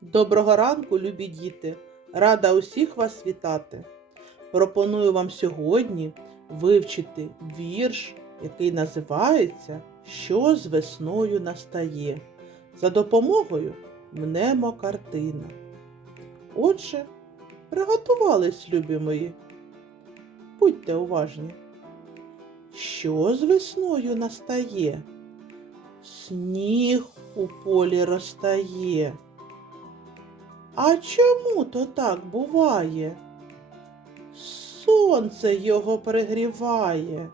Доброго ранку, любі діти! Рада усіх вас вітати. Пропоную вам сьогодні вивчити вірш, який називається Що з весною настає. За допомогою мнемо картина. Отже, приготувались, любі мої. Будьте уважні. Що з весною настає? Сніг у полі розтає. А чому то так буває? Сонце його пригріває.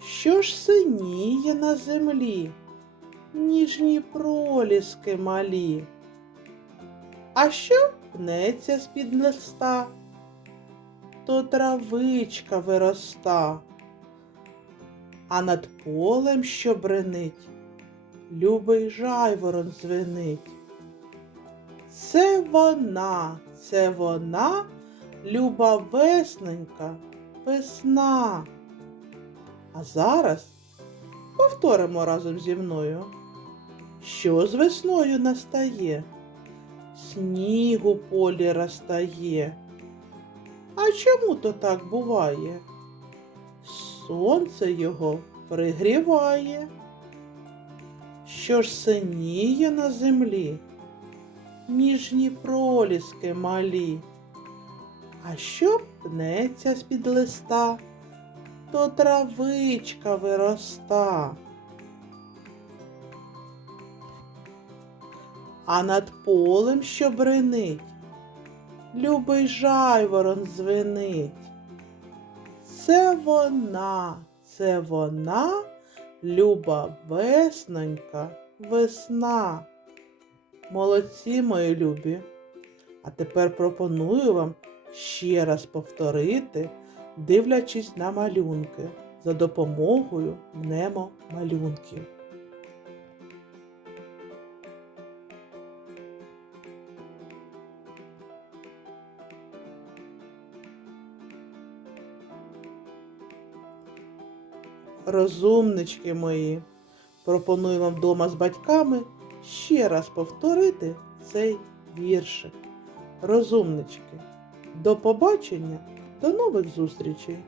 Що ж синіє на землі, ніжні проліски малі? А що пнеться з-під листа, то травичка вироста, а над полем, що бренить, любий жайворон звенить. Це вона, це вона, люба весненька, весна. А зараз повторимо разом зі мною. Що з весною настає? Сніг у полі розтає. А чому то так буває? Сонце його пригріває. Що ж синіє на землі? Ніжні проліски малі. А що пнеться з-під листа, то травичка вироста. А над полем, що бренить, любий жайворон звенить. Це вона, це вона, люба веснонька, весна. Молодці, мої любі. А тепер пропоную вам ще раз повторити, дивлячись на малюнки за допомогою мнемо малюнків. Розумнички мої, пропоную вам вдома з батьками ще раз повторити цей віршик. Розумнички. До побачення, до нових зустрічей!